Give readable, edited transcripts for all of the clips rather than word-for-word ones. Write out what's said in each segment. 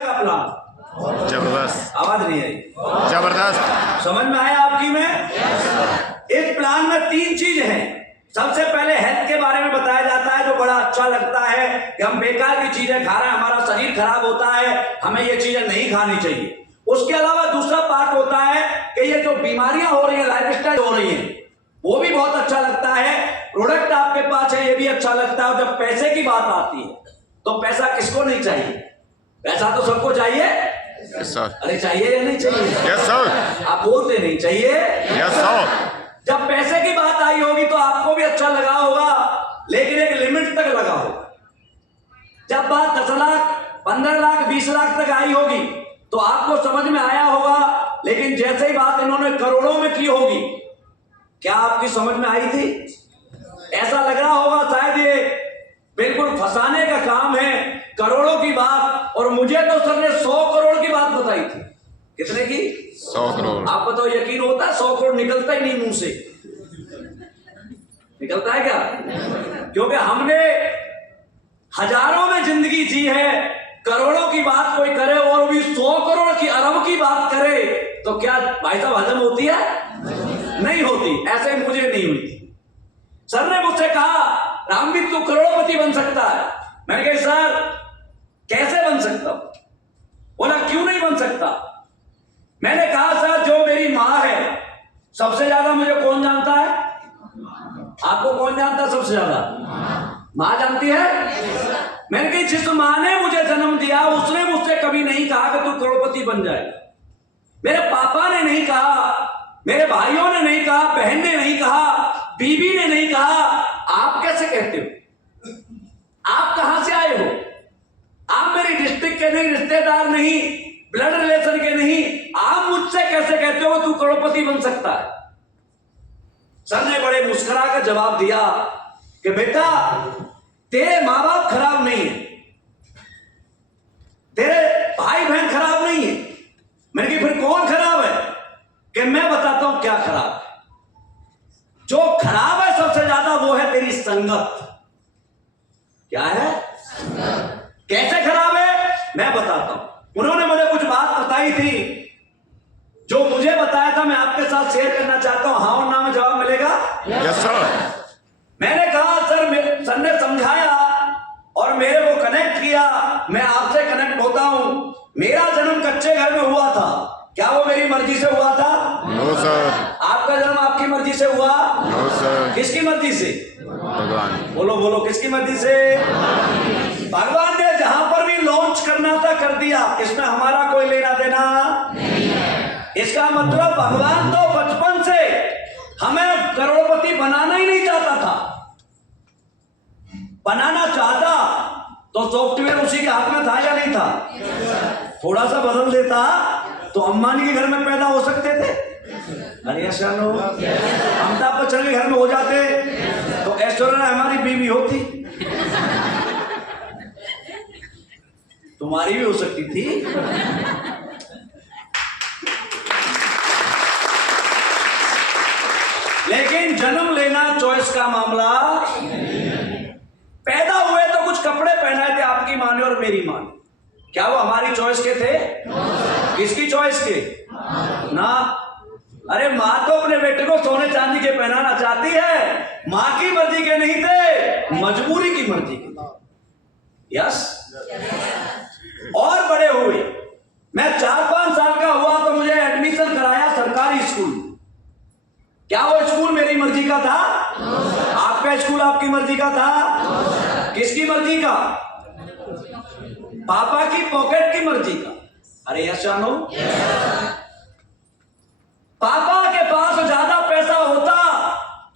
Plan जबरदस्त, आवाज नहीं आई, जबरदस्त। समझ में आया आपकी में? इस प्लान में 3 चीज हैं। सबसे पहले हेल्थ के बारे में बताया जाता है, जो बड़ा अच्छा लगता है कि हम बेकार की चीजें खा रहे हैं, हमारा शरीर खराब होता है, हमें ये चीजें नहीं खानी चाहिए। उसके अलावा दूसरा पार्ट होता है कि ये जो बीमारियां हो रही हैं, लाइफस्टाइल हो रही हैं, वो भी बहुत अच्छा लगता है। प्रोडक्ट आपके पास है, ये भी अच्छा लगता है। और जब पैसे की बात आती है तो पैसा किसको नहीं चाहिए? पैसा तो सबको चाहिए। यस सर, अरे चाहिए या नहीं चाहिए? यस सर, आप बोलते नहीं चाहिए। Yes sir. जब पैसे की बात आई होगी तो आपको भी अच्छा लगा होगा, लेकिन एक लिमिट तक लगा होगा। जब बात 10 लाख, 15 लाख, 20 लाख तक आई होगी तो आपको समझ में आया होगा, लेकिन जैसे ही बात इन्होंने करोड़ों में की होगी, क्या आपकी समझ में आई थी? ऐसा लग रहा होगा शायद ये बिल्कुल फंसाने का काम है, करोड़ों की बात। और मुझे तो सर ने 100 करोड़ की बात बताई थी। कितने की? 100 करोड़। आप बताओ, यकीन होता है? 100 करोड़ निकलता ही नहीं मुंह से। निकलता है क्या? क्योंकि हमने हजारों में जिंदगी जी है। करोड़ों की बात कोई करे और भी 100 करोड़ की, अरब की बात करे तो क्या भाई साहब हजम होती है? नहीं होती। ऐसे मुझे नहीं हुई थी। सर ने मुझसे कहा, रामवीर तू करोड़पति बन सकता है। मैंने कहा सर कैसे बन सकता हूं? बोला क्यों नहीं बन सकता? मैंने कहा सर जो मेरी मां है, सबसे ज्यादा मुझे कौन जानता है? आपको कौन जानता है सबसे ज्यादा? मां जानती है। मैंने कहा जिस मां ने मुझे जन्म दिया उसने मुझसे कभी नहीं कहा कि तू करोड़पति बन जाएगा। मेरे पापा ने नहीं कहा, मेरे भाइयों ने नहीं कहा, बहन ने नहीं कहा, बीबी ने नहीं कहा। आप कैसे कहते हो? आप कहां से आए हो? आप मेरी डिस्ट्रिक्ट के नहीं, रिश्तेदार नहीं, ब्लड रिलेशन के नहीं। आप मुझसे कैसे कहते हो तू करोड़पति बन सकता है? सर ने बड़े मुस्कुरा कर जवाब दिया कि बेटा तेरे मां बाप खराब नहीं है, तेरे भाई बहन खराब नहीं है। मैंने कहा फिर कौन खराब है? कि मैं बताता हूं क्या खराब है। जो खराब है सबसे ज्यादा वो है तेरी संगत। क्या है? कैसे खराब है मैं बताता हूं। उन्होंने मुझे कुछ बात बताई थी, जो मुझे बताया था मैं आपके साथ शेयर करना चाहता हूं। हाँ और ना में जवाब मिलेगा? Yes sir. मैंने कहा सर ने समझाया और मेरे को कनेक्ट किया। मैं आपसे कनेक्ट होता हूं। मेरा जन्म कच्चे घर में हुआ था। क्या वो मेरी मर्जी से हुआ था? No sir. आपका जन्म आपकी मर्जी से हुआ? No sir. किसकी मर्जी से? भगवान। बोलो बोलो, किसकी मर्जी से? भगवान ने जहां पर भी लॉन्च करना था कर दिया। इसमें हमारा कोई लेना देना नहीं है। इसका मतलब भगवान तो बचपन से हमें करोड़पति बनाना ही नहीं चाहता था। बनाना चाहता तो सॉफ्टवेयर उसी के हाथ में था या नहीं था? थोड़ा सा बदल देता तो अंबानी के घर में पैदा हो सकते थे। अरे ऐश्वर्या, अमिताभ बच्चन के घर में हो जाते तो ऐश्वर्या हमारी बीवी होती, तुम्हारी भी हो सकती थी। लेकिन जन्म लेना चॉइस का मामला। पैदा हुए तो कुछ कपड़े पहनाए थे आपकी मां ने और मेरी मां ने। क्या वो हमारी चॉइस के थे? किसकी चॉइस के? ना। अरे मां तो अपने बेटे को सोने चांदी के पहनाना चाहती है। मां की मर्जी के नहीं थे, मजबूरी की मर्जी के थे। यस। और बड़े हुए, मैं 4-5 साल का हुआ तो मुझे एडमिशन कराया सरकारी स्कूल। क्या वो स्कूल मेरी मर्जी का था? आपका स्कूल आपकी मर्जी का था? किसकी मर्जी का? पापा की पॉकेट की मर्जी का। अरे यस जानो, पापा के पास ज्यादा पैसा होता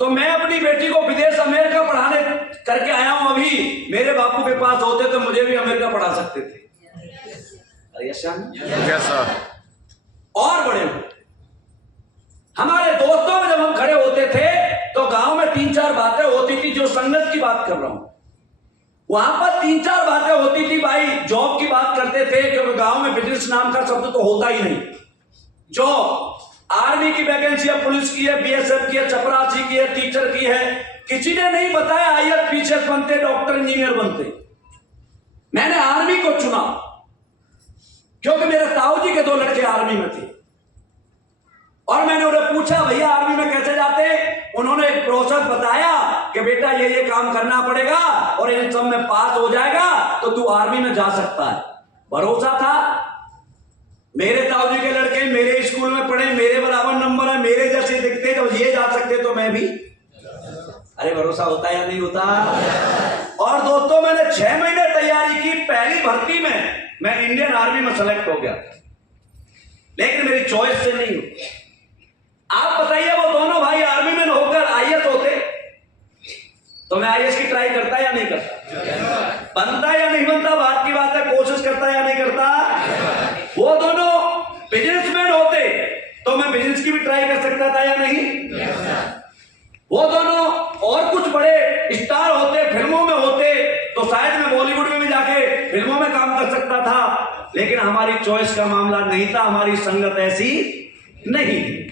तो मैं अपनी बेटी को विदेश अमेरिका पढ़ाने करके आया हूं। अभी मेरे बापू के पास होते तो मुझे भी अमेरिका पढ़ा सकते थे। अरे यस जानो। Yes sir. और बड़े हुए, हमारे दोस्तों में जब हम खड़े होते थे तो गांव में 3-4 बातें होती थी। जो संगत की बात कर रहा हूं, वहां पर 3-4 बातें होती थी। भाई जॉब की बात करते थे, क्योंकि गांव में बिजनेस नाम का शब्द तो होता ही नहीं। जॉब, आर्मी की वैकेंसी है, पुलिस की है, बीएसएफ की है, चपरासी की है, टीचर की है। किसी ने नहीं बताया आईएएस पीसीएस बनते, डॉक्टर इंजीनियर बनते। मैंने आर्मी को चुना। क्योंकि मेरे ताऊ जी के 2 लड़के आर्मी में थे और मैंने उन्हें पूछा भैया आर्मी में कैसे जाते। उन्होंने एक प्रोसेस बताया कि बेटा ये काम करना पड़ेगा और इन सब में पास हो जाएगा तो तू आर्मी में जा सकता है। भरोसा था। मेरे ताऊ जी के लड़के मेरे स्कूल में पढ़े, मेरे बराबर नंबर है, मेरे जैसे दिखते, तो ये जा सकते तो मैं भी। अरे भरोसा होता या नहीं होता। और दोस्तों मैंने 6 महीने तैयारी की। पहली भर्ती में मैं इंडियन आर्मी में सेलेक्ट हो गया, लेकिन मेरी चॉइस से नहीं हुई। आप बताइए वो दोनों भाई आर्मी में होकर आईएएस होते तो मैं आईएएस की ट्राई करता या नहीं करता? बनता या नहीं बनता बात की बात है। कोशिश करता या नहीं करता? वो दोनों बिजनेसमैन होते तो मैं बिजनेस की भी ट्राई कर सकता था या नहीं? वो दोनों और कुछ बड़े स्टार होते, फिल्मों में होते, तो शायद मैं बॉलीवुड में भी जाके फिल्मों में काम कर सकता था। लेकिन हमारी चॉइस का मामला नहीं था, हमारी संगत ऐसी नहीं थी।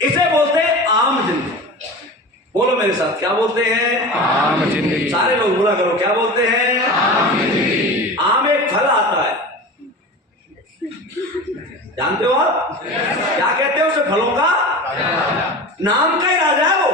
इसे बोलते हैं आम जिंदगी। बोलो मेरे साथ, क्या बोलते हैं? आम जिंदगी। सारे लोग बोला करो, क्या बोलते हैं? आम जिंदगी। आम एक फल आता है, जानते हो आप? क्या कहते हो उसे? फलों का नाम का ही राजा है वो।